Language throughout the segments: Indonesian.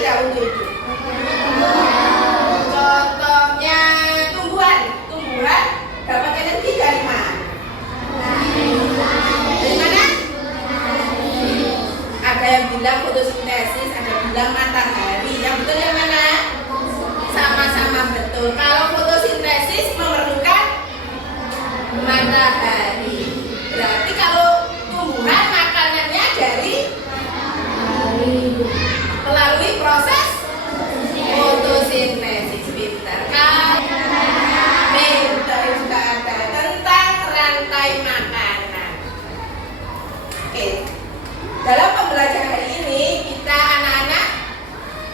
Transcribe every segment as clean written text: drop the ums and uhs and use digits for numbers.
tidak untuk itu? Contohnya tumbuhan. Tumbuhan dapat energi dari mana? Dari mana? Ada yang bilang fotosintesis, ada yang bilang matahari. Yang betul yang mana? Sama-sama betul. Kalau fotosintesis memerlukan matahari. Berarti kalau tumbuhan makanannya dari melalui proses fotosintesis. Pintar kan? Pintar juga ada tentang rantai makanan. Oke. Dalam pembelajaran hari ini kita anak-anak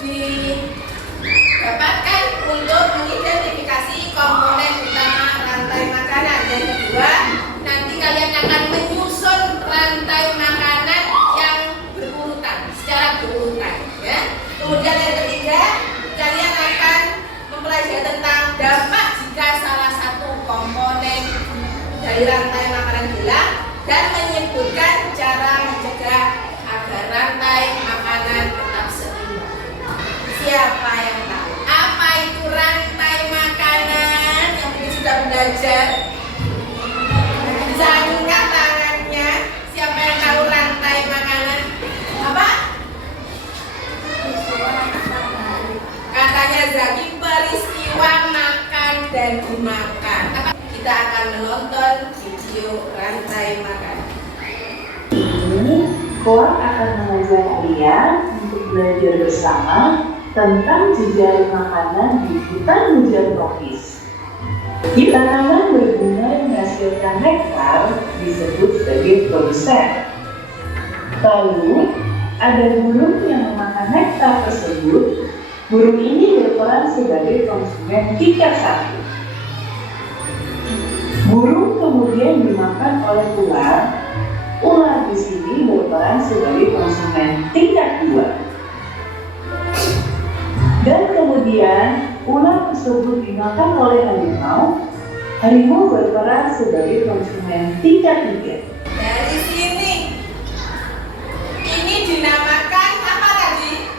didapatkan untuk mengidentifikasi komponen utama rantai makanan. Yang kedua, nanti kalian akan menyusun rantai makanan yang berurutan, secara berurutan, ya. Kemudian yang ketiga, kalian akan mempelajari tentang dampak jika salah satu komponen dari rantai makanan hilang dan menyebutkan cara mencegah agar rantai makanan tetap seimbang. Siapa yang tahu apa itu rantai makanan? Yang mungkin sudah belajar, bisa angkat tangannya. Siapa yang tahu rantai makanan? Apa? Katanya Zaki, peristiwa makan dan dimakan. Kita akan menonton video rantai makanan. Ini Koak akan mengajak kalian untuk belajar bersama tentang jejaring makanan di hutan hujan tropis. Tanaman berbunga menghasilkan nektar disebut sebagai produsen. Lalu, ada burung yang memakan nektar tersebut. Burung ini berperan sebagai konsumen tingkat 1. Burung kemudian dimakan oleh ular. Ular di sini berperan sebagai konsumen tingkat 2. Dan kemudian ular tersebut dimakan oleh harimau. Harimau berperan sebagai konsumen tingkat 3. Dari sini, ini dinamakan apa tadi?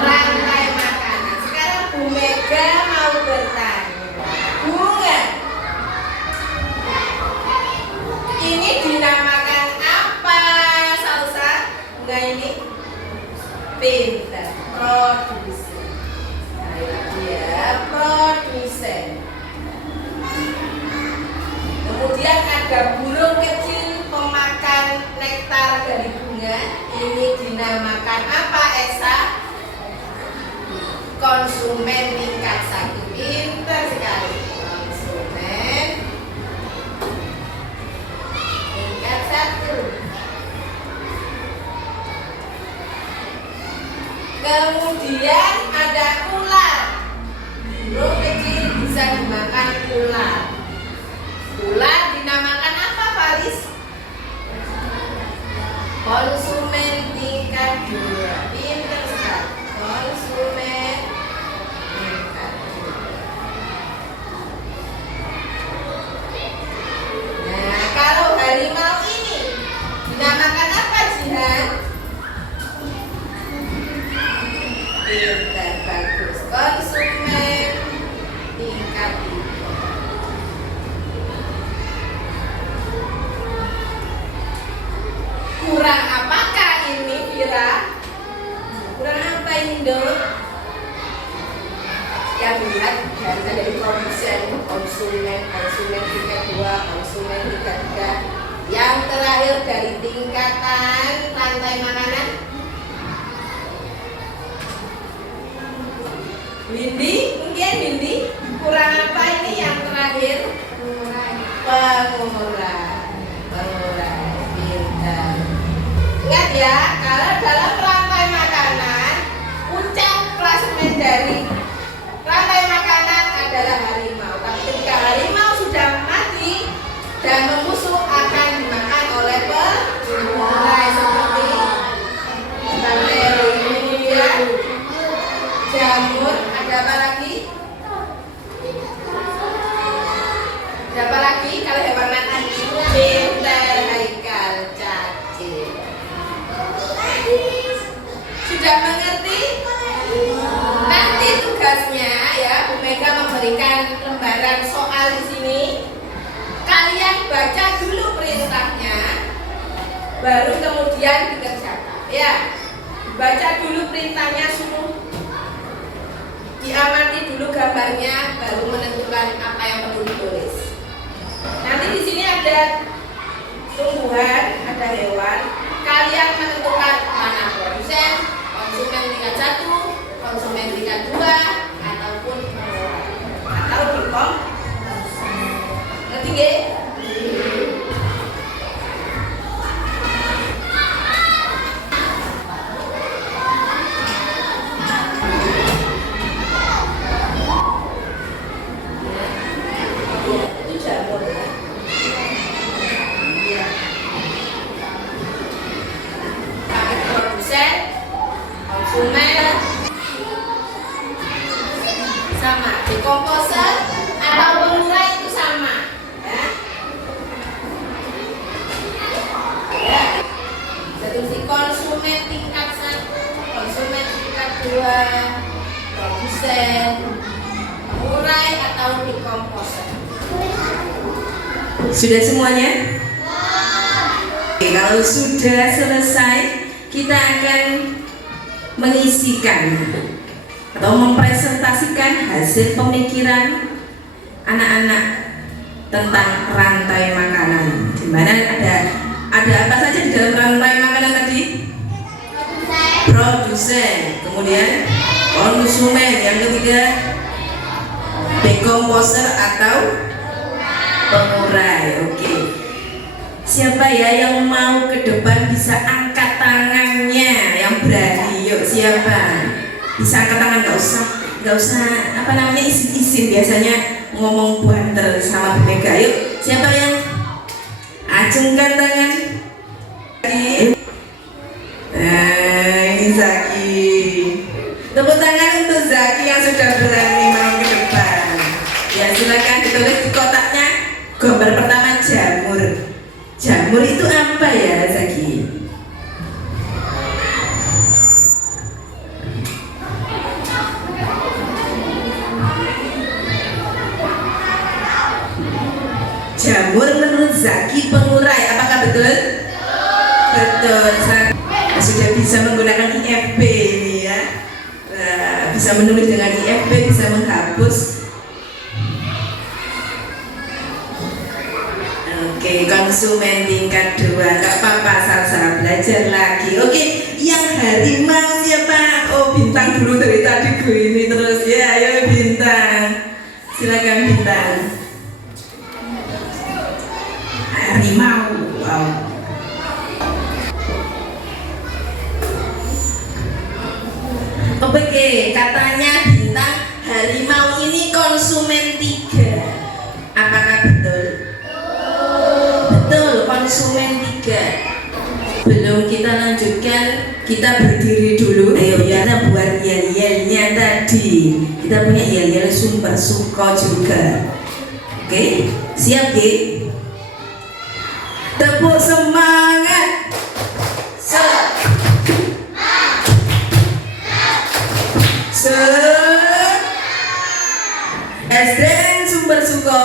Rantai makanan. Sekarang Bu Mega mau bertanya, Bunga, ini dinamakan apa, Salsa? Bunga ini? Pintar. Produsen. Nah, dia produsen. Kemudian ada burung kecil pemakan nektar dari bunga. Ini dinamakan apa, Esa? Konsumen tingkat 1. Pintar sekali. Konsumen tingkat 1. Kemudian ada ular. Burung kecil bisa dimakan ular. Ular dinamakan apa, Faris? Konsumen tingkat 2. Pintar sekali. Konsumen tingkat 2. Nah, kalau harimau ini dinamakan apa, Jihan? Pintar, bagus. Konsumen tingkat 3. Kurang apakah ini, Vira? Kurang apa ini, Dok? Yang lihat dari produsen, konsumen tingkat 2, konsumen tingkat 3. Yang terakhir dari tingkatan rantai makanan. Windy, mungkin Windy, kurang apa ini yang terakhir? Pengurai. Pintar. Ingat ya, kalau dalam rantai makanan, puncak klasemen dari rantai makanan adalah harimau. Tapi ketika harimau sudah mati dan membusuk, akan dimakan oleh pengurai seperti bakteri, kemudian jamur. Ada apa lagi? Ada apa lagi kalau hewan makan? Pintar, Haikal, cacing. Sudah mengerti? Nanti tugasnya ya, Bu Mega memberikan lembaran soal di sini. Kalian baca dulu perintahnya, baru kemudian dikerjakan. Ya, baca dulu perintahnya, suruh diamati dulu gambarnya, baru menentukan apa yang perlu ditulis. Nanti di sini ada tumbuhan, ada hewan. Kalian menentukan mana produsen, konsumen tingkat 1, konsumen tingkat 2, ataupun atau dikom. Ngerti nggih? Itu jamur ya. Produsen, konsumen, sama. Dekomposer atau pengurai itu sama, ya. Ya. Jadi si konsumen tingkat 1, konsumen tingkat 2, produsen, pengurai atau dekomposer. Sudah semuanya? Oke, kalau sudah selesai, kita akan mengisikan atau mempresentasikan hasil pemikiran anak-anak tentang rantai makanan. Di mana ada apa saja di dalam rantai makanan tadi? Produsen, kemudian konsumen, yang ketiga dekomposer atau pengurai. Oke. Siapa ya yang mau ke depan bisa angkat tangannya, yang berani? Yuk, siapa? Bisa angkat tangan, nggak usah apa namanya isin-isin, biasanya ngomong banter sama Bu Mega. Yuk, siapa yang acungkan tangan? Nah, ini Zaki. Tepuk tangan untuk Zaki yang sudah berani mau ke depan. Ya, silakan ditulis di kotaknya. Gambar pertama jamur. Jamur itu apa ya, Zaki? Jamur menurut Zaki pengurai. Apakah betul? Betul. Sudah bisa menggunakan IFB ini ya. Nah, bisa menulis dengan IFB, bisa menghapus. Oke, konsumen tingkat 2, gak apa-apa, Salsa, belajar lagi. Oke, yang harimau siapa? Oh, Bintang dulu dari tadi gue ini terus ya. Ayo Bintang, silakan Bintang. Harimau, wow. Oke, katanya Bintang harimau ini konsumen 3. Apakah betul? Betul, konsumen 3. Belum kita lanjutkan, kita berdiri dulu. Ayo kita buat yel-yelnya tadi. Kita punya yel-yel sumber suko juga. Oke, siap G? Tepuk semangat. SDN sumber suko.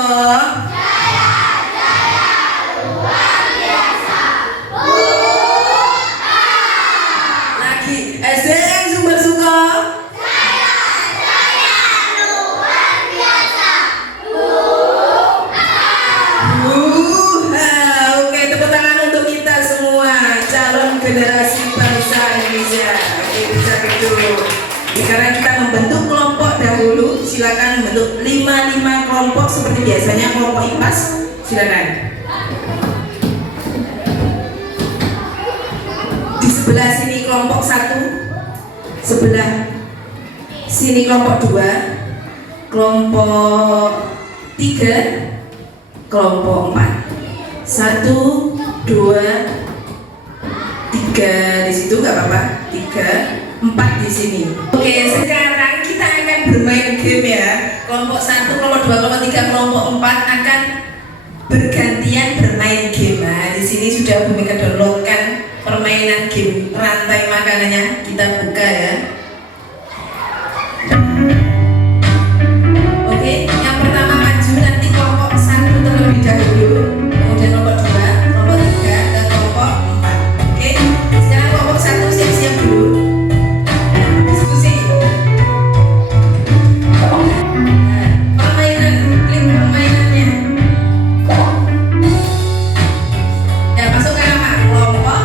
SDN sumber suko. Oke, tepuk tangan untuk kita semua, calon generasi bangsa Indonesia. Oke, bisa betul. Sekarang kita membentuk kelompok dahulu. Silakan membentuk 5 kelompok seperti biasanya kelompok IPAS. Silakan. Di sebelah sini kelompok 1, sebelah sini kelompok 2, kelompok 3, kelompok 4. 1, 2, 3 di situ nggak apa-apa. 3, 4 di sini. Oke, sekarang kita akan bermain game ya. Kelompok 1, kelompok 2, kelompok 3, kelompok 4 akan bergantian bermain game. Nah, di sini sudah Bu Mega downloadkan permainan permainan game rantai makanannya kita buka ya. Oke, yang pertama maju nanti kelompok 1 terlebih dahulu, kemudian kelompok 2, kelompok 3, dan kelompok 4. Oke, sekarang kelompok 1 siap-siap dulu. Diskusi. Permainan, klik permainannya. Ya, masukkan nama kelompok.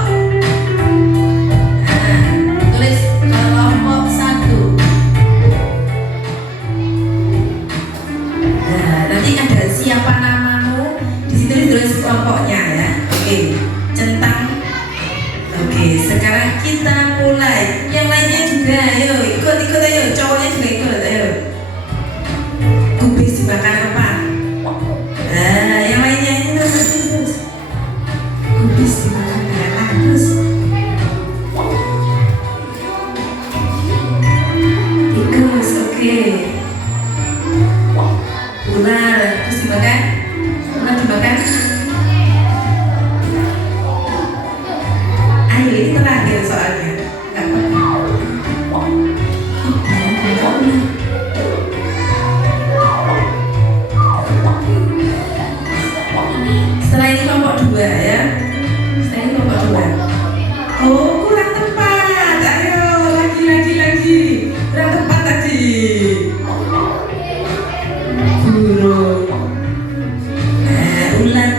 Tulis kelompok 1. Nanti ada siapa namamu di situ ditulis kelompoknya ya. Oke, centang. Oke, sekarang kita mulai. Yang lainnya juga, ayo ikut ayo. Cowoknya juga ikut, ayo. Kubis dimakan apa? Yang lainnya ini terus. Kubis dimakan apa? Terus. Tikus, oke. Ular, terus dimakan? Ular dimakan? Ayo, ini terakhir soalnya. Gak apa-apa. Setelah ini kelompok 2 ya. Setelah ini kelompok 2. Oh, kurang tepat. Ayo, lagi. Kurang tepat tadi. Burung. Ular.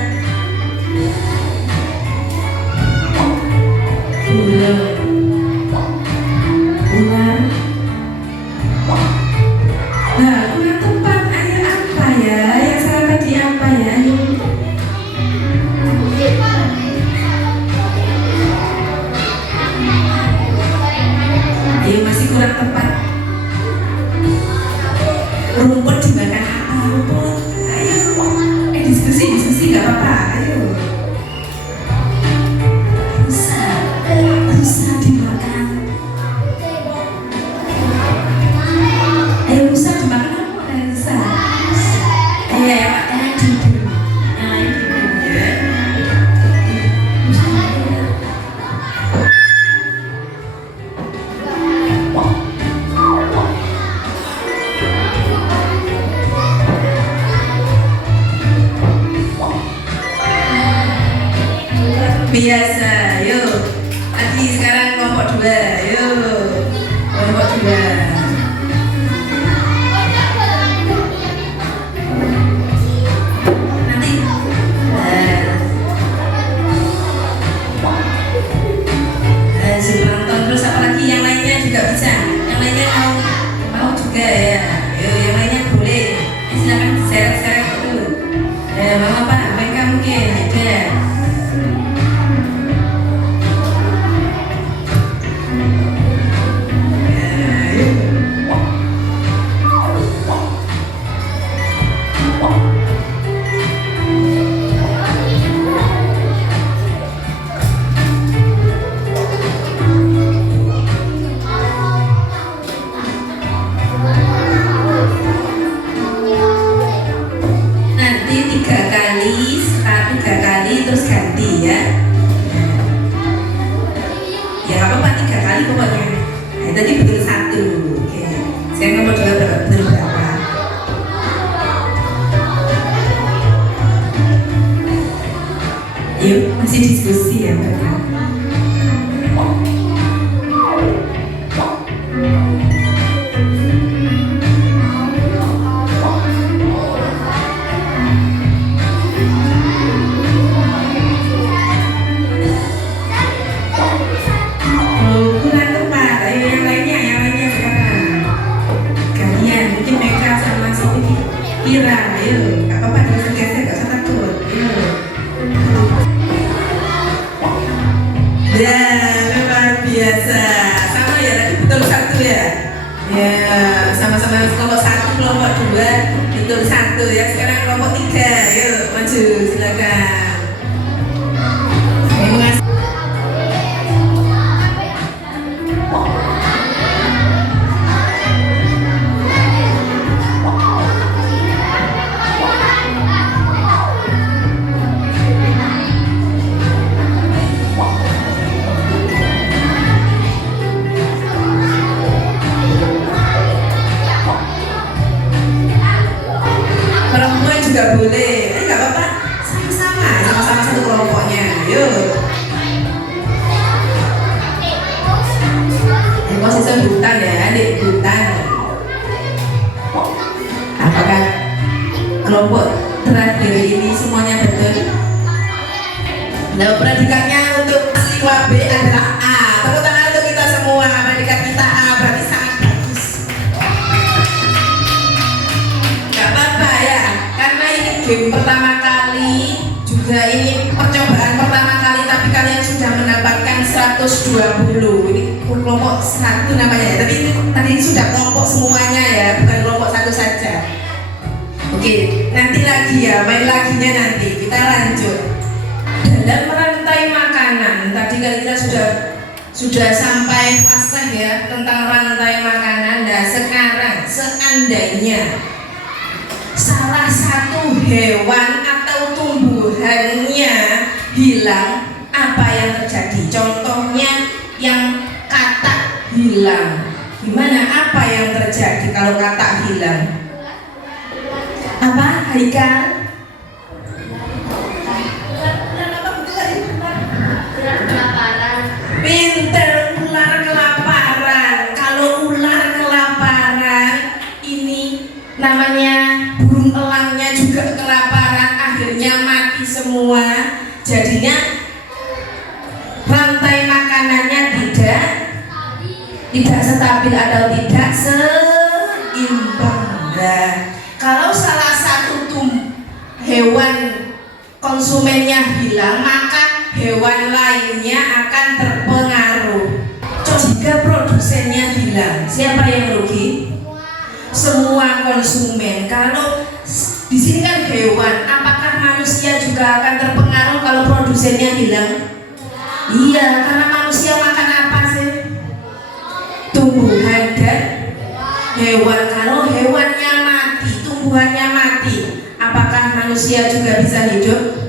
Burung. Ular. Nah, kurang tepat. Ayo apa ya? Yang salah tadi apa ya? Ayo, masih kurang tepat. Rumput dimakan apa? Rumput. Ayo. Diskusi nggak apa-apa. Ayo. Rusa dimakan. Ayo, rusa dimakan apa? Rusa. Ayo, yang lain dulu. Ya. Biasa, yuk. Lagi sekarang kelompok 2, yuk. Kelompok 2. Nanti nonton terus apalagi yang lainnya juga bisa. Yang lainnya mau juga ya. Yuk, yang lainnya boleh. Silakan seret-seret dulu. Mau apa? Mereka mungkin ada. Nanti 3 kali, 3 kali terus ganti ya. Ya apa 3 kali pokoknya. Nah, tadi betul 1. Oke. Sekarang nomor 2 betul berapa? Yuk, masih diskusi ya mereka. Kurang tepat. Ayo yang lainnya sekarang. Kalian mungkin mereka sama si Kira. Ayo, gak apa-apa geser-geser, gak usah takut. Ayo. Ya, luar biasa. Sama ya, tadi betul 1 ya. Ya, sama-sama kelompok 1, kelompok 2 betul 1 ya. Sekarang kelompok 3. Yuk, maju silakan. Terima kasih. hutan ya, di hutan. Apakah kelompok terakhir ini semuanya betul? Nah, predikatnya untuk siswa B adalah A. Tepuk tangan untuk kita semua. Predikat kita A berarti sangat bagus. Gak apa-apa ya, karena ini game pertama kali, juga ini percobaan pertama kali, tapi kalian sudah mendapatkan 120. Ini kelompok 1 namanya ya, tapi ini tadi sudah kelompok semuanya ya, bukan kelompok 1 saja. Oke, nanti lagi ya, main laginya nanti. Kita lanjut. Dalam rantai makanan, tadi kita sudah sampai fase ya tentang rantai makanan. Nah, sekarang seandainya salah satu hewan atau tumbuhannya hilang, apa yang terjadi? Contohnya yang katak hilang. Gimana? Apa yang terjadi kalau katak hilang? Apa, Haikal? Pinter, ular kelaparan. Kalau ular kelaparan, ini namanya burung elangnya juga kelaparan, akhirnya mati semua. Jadinya rantai makanannya tidak stabil atau tidak seimbang. Nah, kalau salah satu hewan konsumennya hilang, maka hewan lainnya akan terpengaruh. Jika produsennya hilang, siapa yang rugi? Semua konsumen. Kalau di sini kan hewan, apakah manusia juga akan terpengaruh kalau produsennya hilang? Iya, karena manusia makan apa sih? Tumbuhan dan hewan. Kalau hewannya mati, tumbuhannya mati, apakah manusia juga bisa hidup?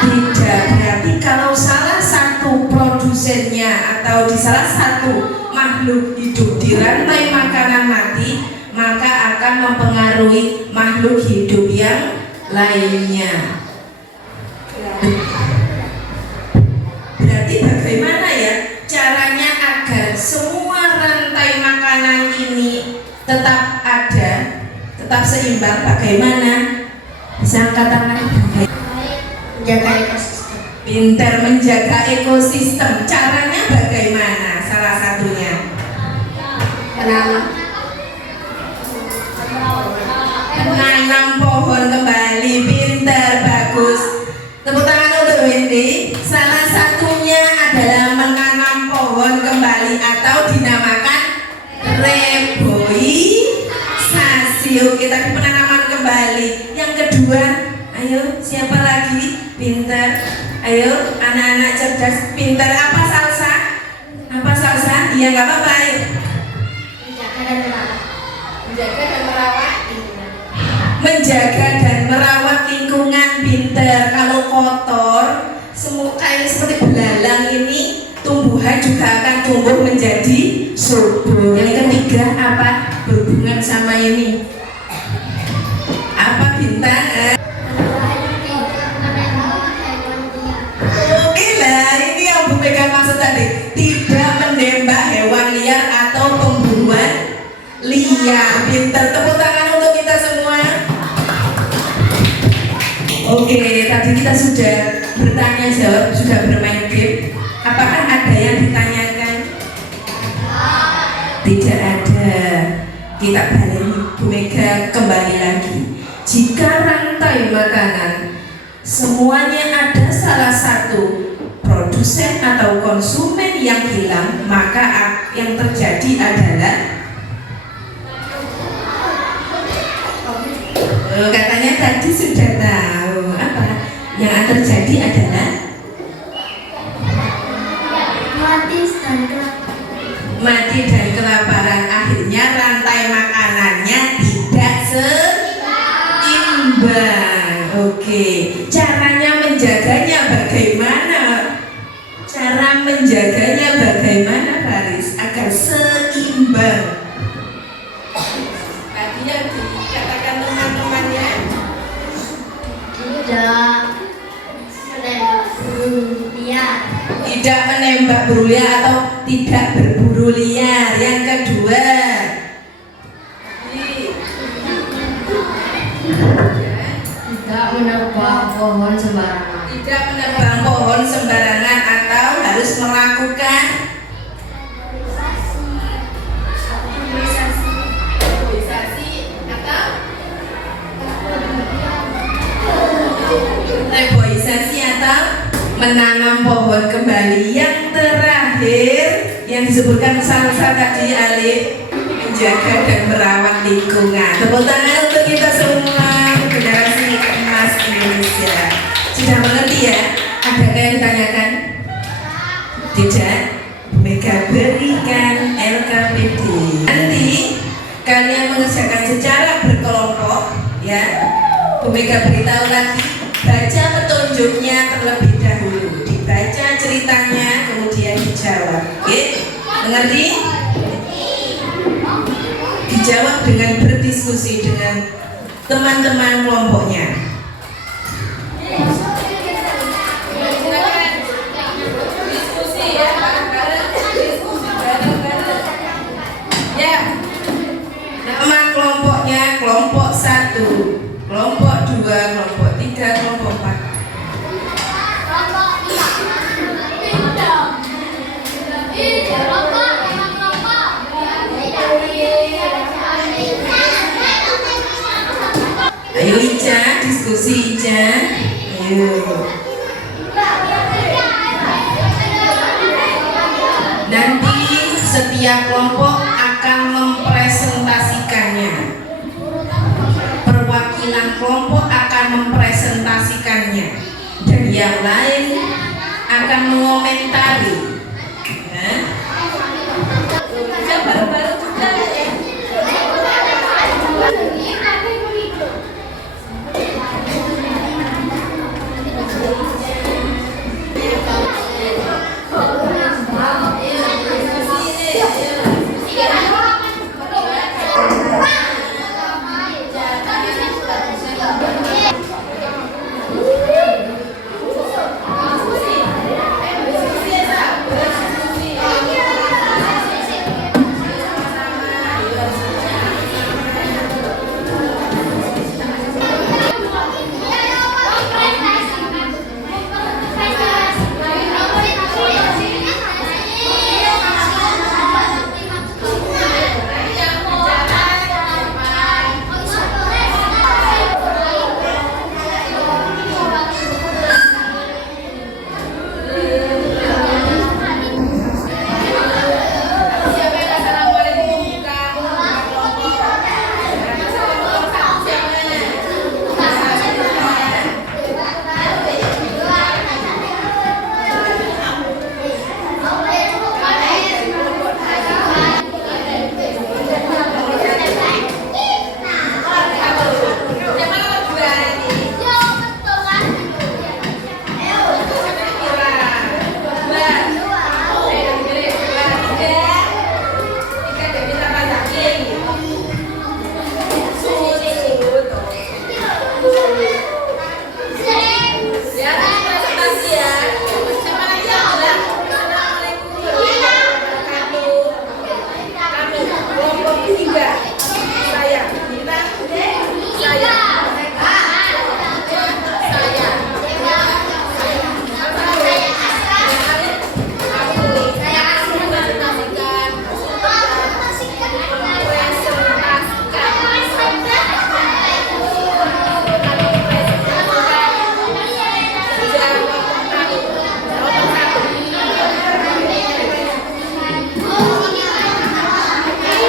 Tidak. Berarti kalau salah satu produsennya atau di salah satu makhluk hidup di rantai makanan mati, maka akan mempengaruhi makhluk hidup yang lainnya. Berarti bagaimana ya caranya agar semua rantai makanan ini tetap ada, tetap seimbang? Bagaimana? Bisa angkat tangan. Menjaga ekosistem. Pintar menjaga ekosistem. Caranya bagaimana? Salah satunya menanam pohon kembali. Pintar, bagus. Tepuk tangan untuk Wendy. Salah satunya adalah menanam pohon kembali atau dinamakan reboisasi. Oke, tadi penanaman kembali. Yang kedua, ayo siapa lagi? Pintar. Ayo anak-anak cerdas. Pintar apa salsa? Apa salsa? Iya nggak apa-apa. Ayo. Menjaga dan merawat. Menjaga dan merawat lingkungan. Menjaga dan merawat lingkungan. Pintar. Kalau kotor, semua kayak seperti belalang ini, tumbuhan juga akan tumbuh menjadi subur. Yang ketiga apa? Berhubungan sama ini. Apa Bintang? Oke lah, ini yang Bu Mega maksud tadi. Tidak menembak hewan liar atau pemburuan liar. Pintar. Tepuk tangan untuk kita semua. Oke, tadi kita sudah bertanya jawab, sudah bermain game. Apakah ada yang ditanyakan? Tidak ada. Kita balik Bu Mega kembali lagi. Jika rantai makanan semuanya ada salah satu produsen atau konsumen yang hilang, maka yang terjadi adalah katanya tadi sudah tahu apa yang terjadi adalah mati dan kelaparan. Akhirnya rantai makanannya tidak seimbang. Oke, caranya menjaganya bagaimana? Cara menjaganya bagaimana, Faris, agar seimbang? Tadi yang dikatakan teman-temannya Tidak menembak burung liar. tidak menembak menembak burung liar atau tidak berburu liar. Yang kedua, Tidak menebang pohon sembarangan. tidak menebang pohon sembarangan atau harus melakukan reboisasi atau menanam pohon kembali. Yang terakhir yang disebutkan Salsa tadi, Alif, menjaga dan merawat lingkungan. Tepuk tangan untuk kita semua, generasi emas Indonesia. Sudah mengerti ya? Adakah yang ditanyakan? Tidak? Mega berikan LKPD. Nanti kalian mengerjakan secara berkelompok ya. Bu Mega beritahu lagi, baca petunjuknya terlebih dahulu, dibaca ceritanya, kemudian dijawab. Oke? Mengerti? Dijawab dengan berdiskusi dengan teman-teman kelompoknya. Silakan diskusi ya, bareng-bareng, diskusi bareng-bareng. Ya, Nama kelompoknya kelompok 1, kelompok 2, kelompok 3, kelompok 4. Ayo Ica, diskusi Ica. Ayo. Nanti setiap kelompok akan mempresentasikannya. Perwakilan kelompok akan mempresentasikannya dan yang lain akan mengomentari. Ya. bisa bareng-bareng juga ya.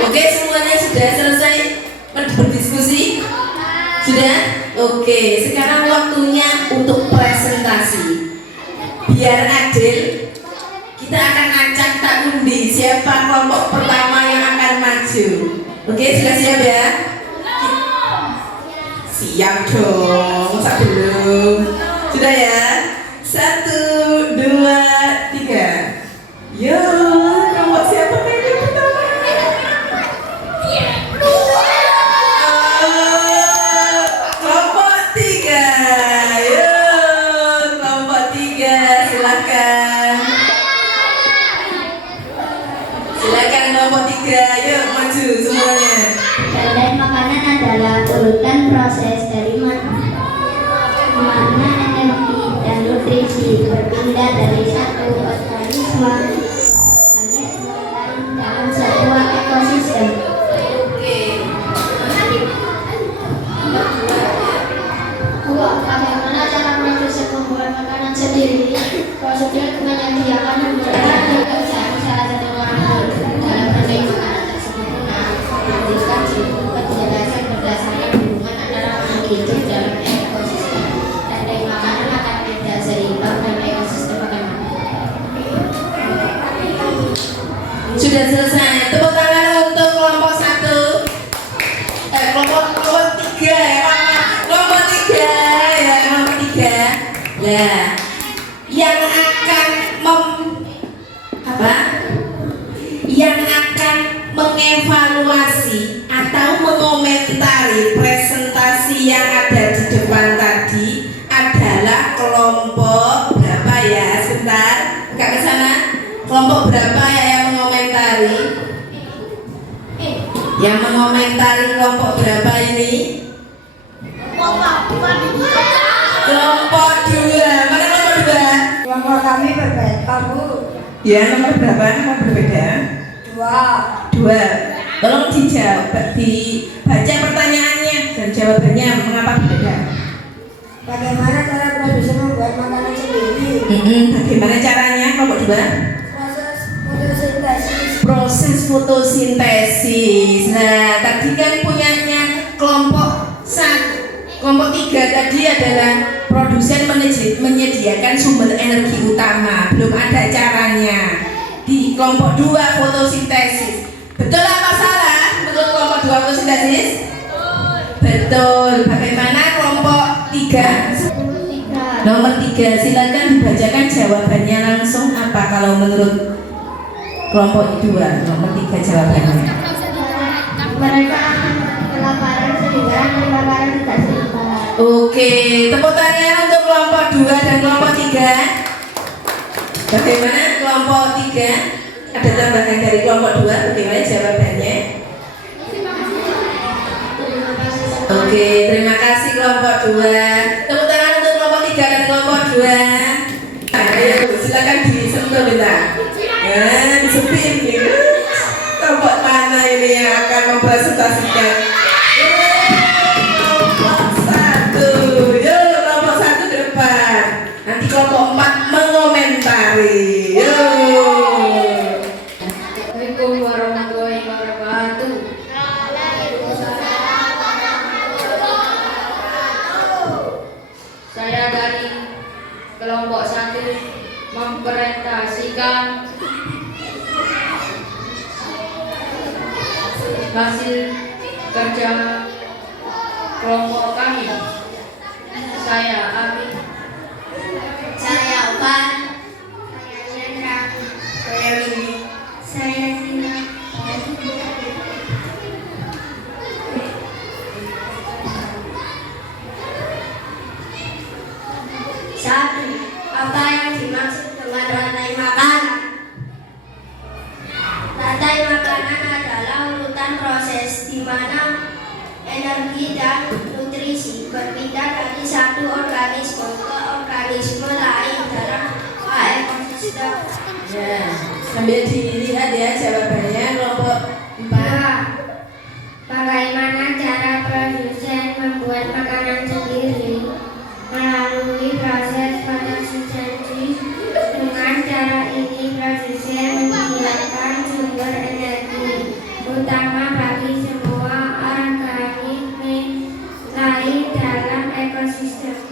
Oke, semuanya sudah selesai berdiskusi? Sudah? Oke, sekarang waktunya untuk presentasi. Biar adil, kita akan acak tak undi siapa kelompok pertama yang akan maju. Oke, sudah siap ya? Siap dong, sebelum. Sudah ya? 1, 2, 3. Yo, kelompok siapa yang pertama? Kelompok 3. Yo, kelompok 3, silakan. yuk maju semuanya. Rantai makanan adalah urutan proses dari mana energi dan nutrisi berpindah dari satu organisme lain dalam sebuah ekosistem. Dua, bagaimana cara produsen membuat makanan sendiri? Prosedur menyediakan menggunakan pekerjaan salah satu orang dalam rantai makanan tersebut memberikan penjelasan berdasarkan hubungan antara makhluk hidup dalam ekosistem. Rantai makanan akan beda seimbang dan ekosistem akan Sudah selesai. Tepuk tangan untuk kelompok 1. Kelompok 3 ya. Kelompok 3 ya, kelompok 3. Nah, yang akan mengevaluasi atau mengomentari presentasi yang ada di depan tadi adalah kelompok berapa ya? Sebentar, buka ke sana. Kelompok berapa ya yang mengomentari? Yang mengomentari kelompok berapa ini? Kelompok 2. Mana kelompok 2? Kelompok kami berbeda, Bu. Ya, nomor berapa? Nomor berbeda? 2. Tolong dijawab, dibaca pertanyaannya dan jawabannya mengapa berbeda. Bagaimana cara produsen membuat makanan sendiri? Bagaimana caranya kelompok 2? Proses fotosintesis. Proses fotosintesis. Nah, tadi kan punyanya kelompok 3 tadi adalah produsen menyediakan sumber energi utama, belum ada caranya. Di kelompok 2 fotosintesis. Betul apa salah? Menurut kelompok 2 fotosintesis? Betul. Bagaimana kelompok 3? Nomor 3, silakan dibacakan jawabannya langsung apa kalau menurut kelompok 2, nomor 3 jawabannya. mereka akan kelaparan sehingga rantai makanan tidak seimbang. Oke, tepuk tangan untuk kelompok 2 dan kelompok 3. Bagaimana kelompok 3? Ada tambahan dari kelompok 2, bagaimana jawabannya? Oke, terima kasih kelompok 2. Tepuk tangan untuk kelompok 3 dan kelompok 2. Ayo, silakan disentuh minta. Ya, disepin gitu. Kelompok mana ini yang akan mempresentasikan? Kelompok 1. Yuk, kelompok 1 ke depan. Nanti kelompok 4 mengomentari. Yuk. Assalamualaikum warahmatullahi wabarakatuh. Saya dari kelompok 1 mempresentasikan hasil kerja kelompok kami. Saya Abi. Saya Ovan. Saya Sandra. Saya Windy. Saya Sina. Satu, apa yang dimaksud dengan rantai makanan? Rantai makanan adalah urutan proses di mana energi dan nutrisi berpindah dari satu organisme ke organisme lain dalam ekosistem. Ya, sambil dilihat ya jawabannya kelompok 4. Bagaimana cara produsen membuat makanan sendiri? Melalui proses fotosintesis. Dengan cara ini produsen menyediakan sumber energi utama bagi semua organisme lain dalam ekosistem.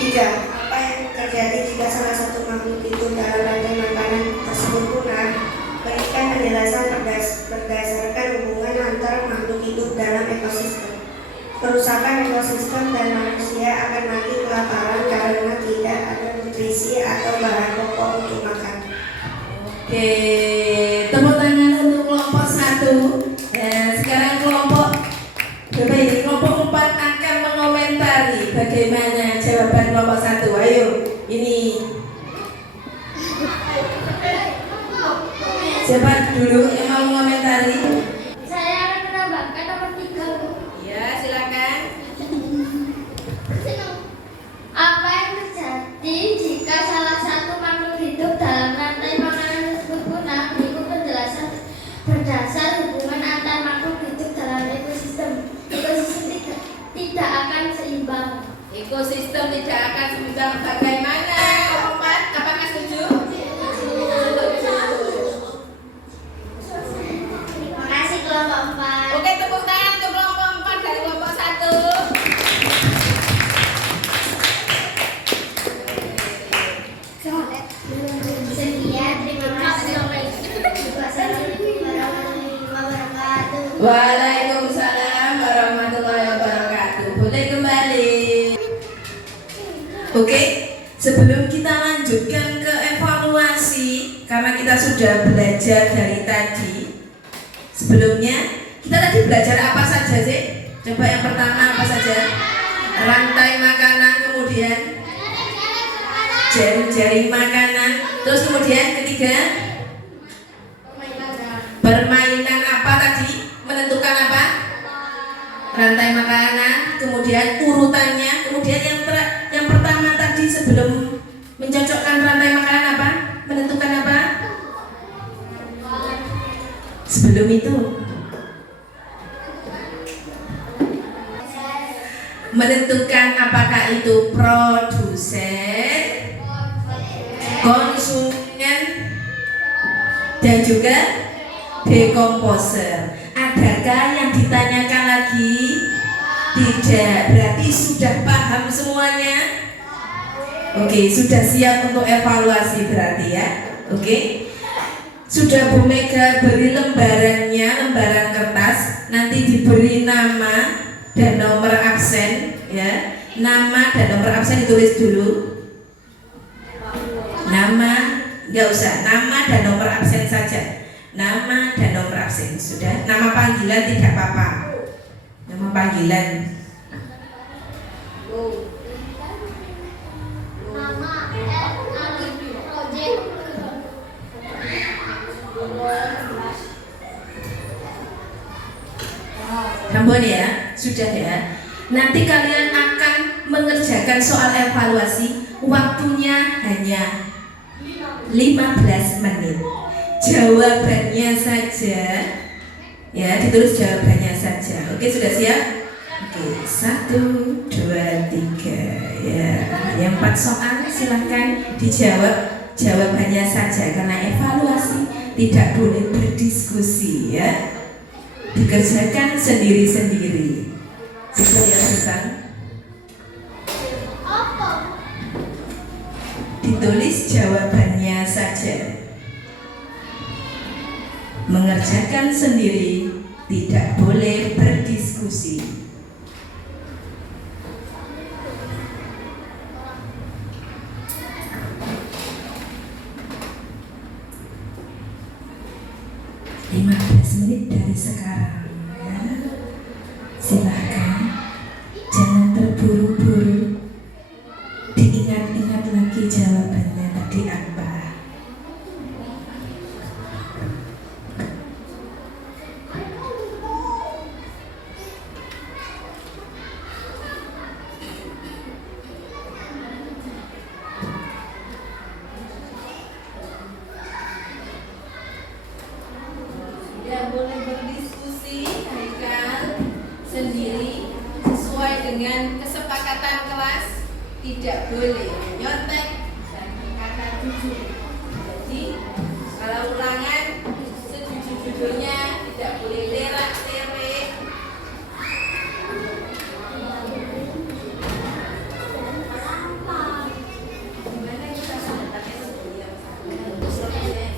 3. Apa yang terjadi jika salah satu makhluk hidup dalam rantai makanan tersebut punah? Berikan penjelasan berdasarkan hubungan antar makhluk hidup dalam ekosistem. Kerusakan ekosistem dan manusia akan mati kelaparan karena tidak ada nutrisi atau bahan pokok untuk makan. Oke, tepuk tangan untuk kelompok 1. Dan sekarang kelompok berapa ini? Kelompok 4 akan mengomentari bagaimana jawaban kelompok 1. Ayo, ini Siapa dulu yang mau mengomentari? Saya akan menambahkan nomor 3, Bu. Ya, silakan. Apa yang terjadi jika salah satu makhluk hidup dalam rantai makanan tersebut punah? Berikut penjelasan berdasar hubungan antar makhluk hidup dalam ekosistem. Ekosistem tidak akan seimbang. Ekosistem tidak akan seimbang bagaimana? Kelompok 4, apakah setuju? Terima kasih kelompok 4. Oke, tepuk tangan untuk kelompok 4 dari kelompok 1. Sekian, terima kasih. Wassalamualaikum warahmatullahi wabarakatuh. Waalaikumsalam warahmatullahi wabarakatuh. Boleh kembali. Oke, sebelum kita lanjutkan ke evaluasi, karena kita sudah belajar dari tadi. Sebelumnya, kita tadi belajar apa saja sih? Coba yang pertama apa saja? Rantai makanan, kemudian jari-jari makanan, terus kemudian ketiga permainan apa tadi? Menentukan apa? Rantai makanan, kemudian urutannya, kemudian yang pertama tadi sebelum mencocokkan rantai makanan apa? Menentukan apa? Sebelum itu menentukan apakah itu produsen, konsumen, dan juga dekomposer. Adakah yang ditanyakan lagi? Tidak, berarti sudah paham semuanya. Oke, sudah siap untuk evaluasi berarti ya. Oke, sudah Bu Mega beri lembarannya, lembaran kertas. Nanti diberi nama dan nomor absen ya. Nama dan nomor absen ditulis dulu. Nama nggak usah, nama dan nomor absen saja. Nama dan nomor absen sudah. Nama panggilan tidak apa-apa. Nama panggilan. Nama Alif Project. Sampun ya, sudah ya. Nanti kalian akan mengerjakan soal evaluasi. Waktunya hanya 15 menit. Jawabannya saja ya, ditulis jawabannya saja. Oke, sudah siap? Oke, 1, 2, 3 ya. Yang 4 soal silahkan dijawab jawabannya saja, karena evaluasi tidak boleh berdiskusi ya. Dikerjakan sendiri-sendiri. Sudah ya, Sultan? Ditulis jawabannya saja. Mengerjakan sendiri, tidak boleh berdiskusi. Menit dari sekarang ya. Silahkan, jangan terburu-buru, diingat-ingat lagi jawabannya tadi apa. Tidak boleh berdiskusi, Haikal, sendiri sesuai dengan kesepakatan kelas. Tidak boleh nyontek dan kata jujur. Jadi kalau ulangan sejujur-jujurnya, tidak boleh lerak-lerik. Gimana kita sebenarnya sebelum selesai?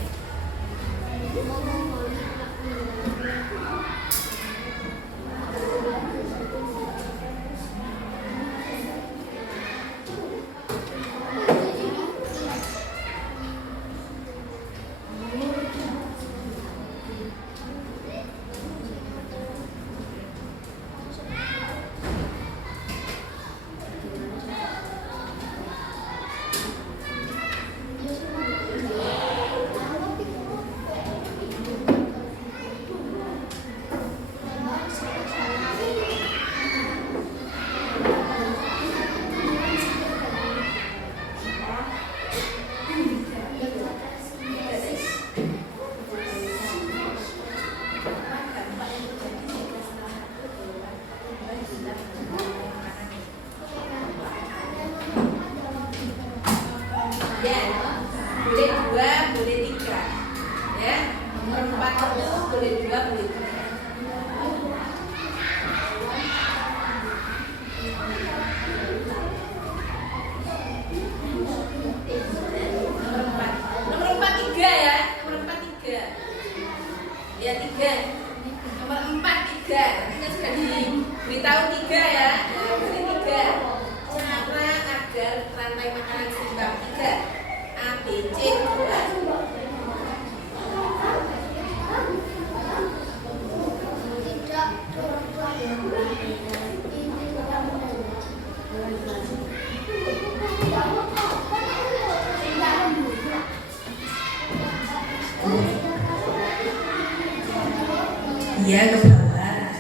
empat terus boleh 2 boleh 3. Nomor 4 3 ya. Nomor 4 3. Ya 3. Nomor 4 3. Nanti kan sudah diberitahu 3 ya. Ya berarti 3. Cara agar rantai makanan seimbang 3. A, B, C, 2. Iya, ke bawah.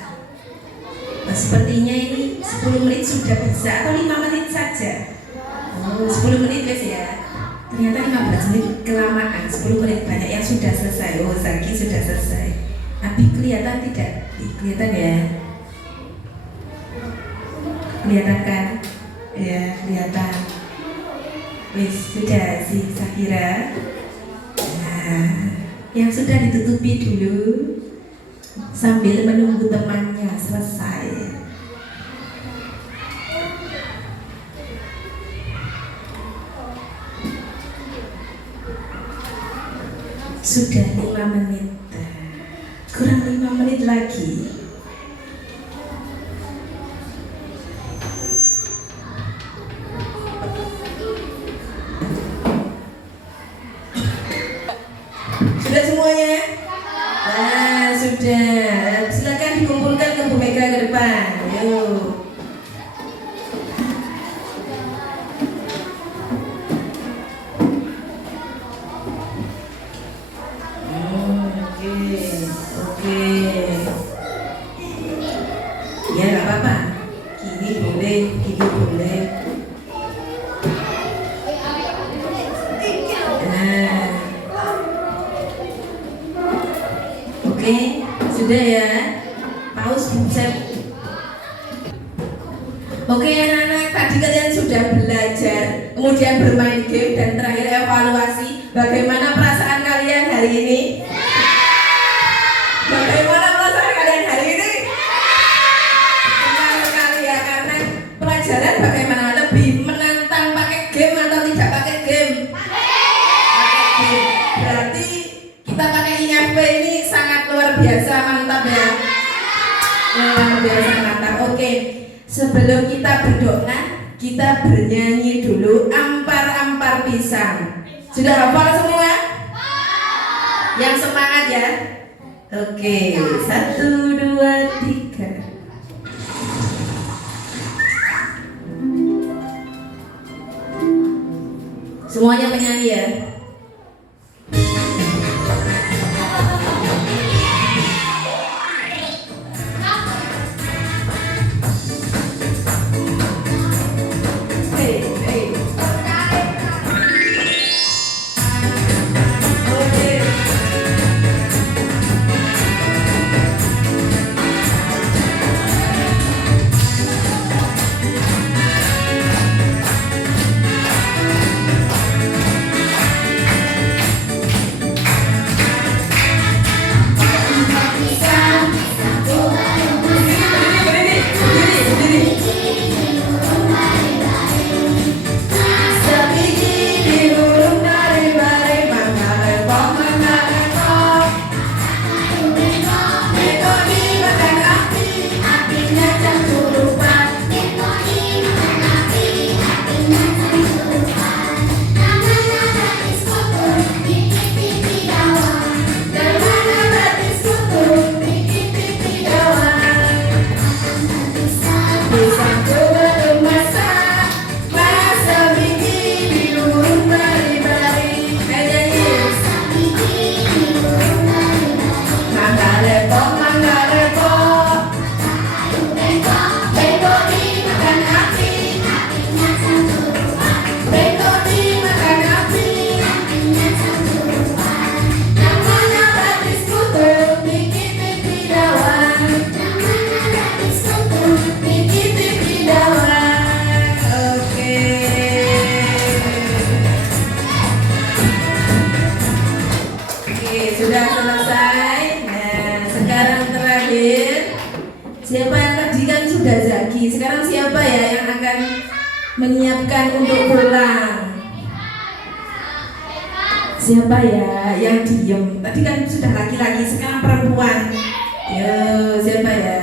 Nah, sepertinya ini 10 menit sudah bisa atau 5 menit saja. Oh, 10 menit guys ya. Ternyata 15 menit kelamaan, 10 menit banyak yang sudah selesai. Oh, Zaki sudah selesai. Abi kelihatan tidak? Kelihatan ya? Kelihatan kan? Ya, kelihatan. Wis, sudah sih Sakira. Nah, yang sudah ditutupi dulu sambil menunggu temannya selesai. Sudah 5 menit, kurang 5 menit lagi. Sudah semuanya? Nah, sudah. Silakan dikumpulkan ke Bu Mega ke depan. Yuk. Oke. Ya nggak apa-apa. Kini boleh, kini boleh. Nah. Oke, sudah ya. Paus buset. Oke anak-anak, tadi kalian sudah belajar, kemudian bermain game dan terakhir evaluasi. Bagaimana perasaan kalian hari ini? Bagaimana perasaan kalian hari ini? Senang sekali ya, karena pelajaran bagaimana lebih menantang pakai game atau tidak pakai game? Pakai game. Berarti kita pakai IFP ini sangat luar biasa, mantap ya. Luar biasa mantap. Oke, sebelum kita berdoa, kita bernyanyi dulu ampar-ampar pisang. Sudah hafal semua? Yang semangat ya. Oke, 1, 2, 3. Semuanya penyanyi ya. Sudah selesai. Siapa yang tadi kan sudah Zaki, sekarang siapa ya yang akan menyiapkan untuk pulang? Siapa ya yang diem? Tadi kan sudah laki-laki, sekarang perempuan. Yo, siapa ya?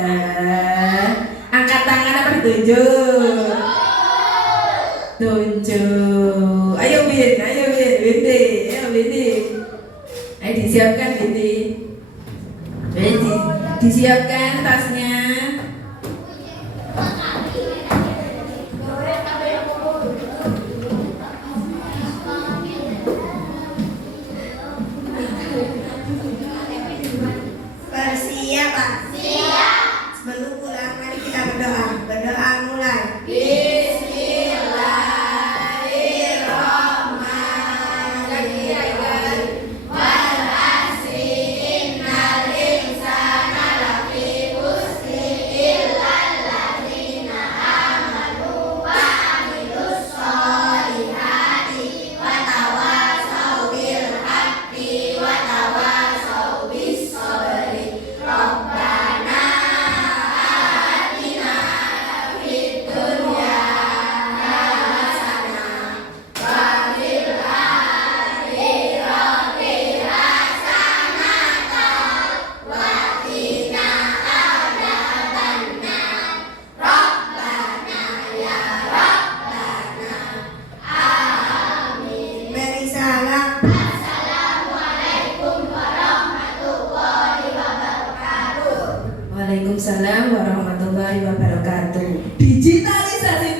Angkat tangan apa ditunjuk? Tunjuk. Ayo Win, Windy, ayo Windy. Ayo disiapkan Windy. Windy, disiapkan tasnya. Persiapan. Sebelum pulang, mari kita berdoa. Berdoa mulai. Mari salam. Waalaikumsalam warahmatullahi wabarakatuh. Digitalisasi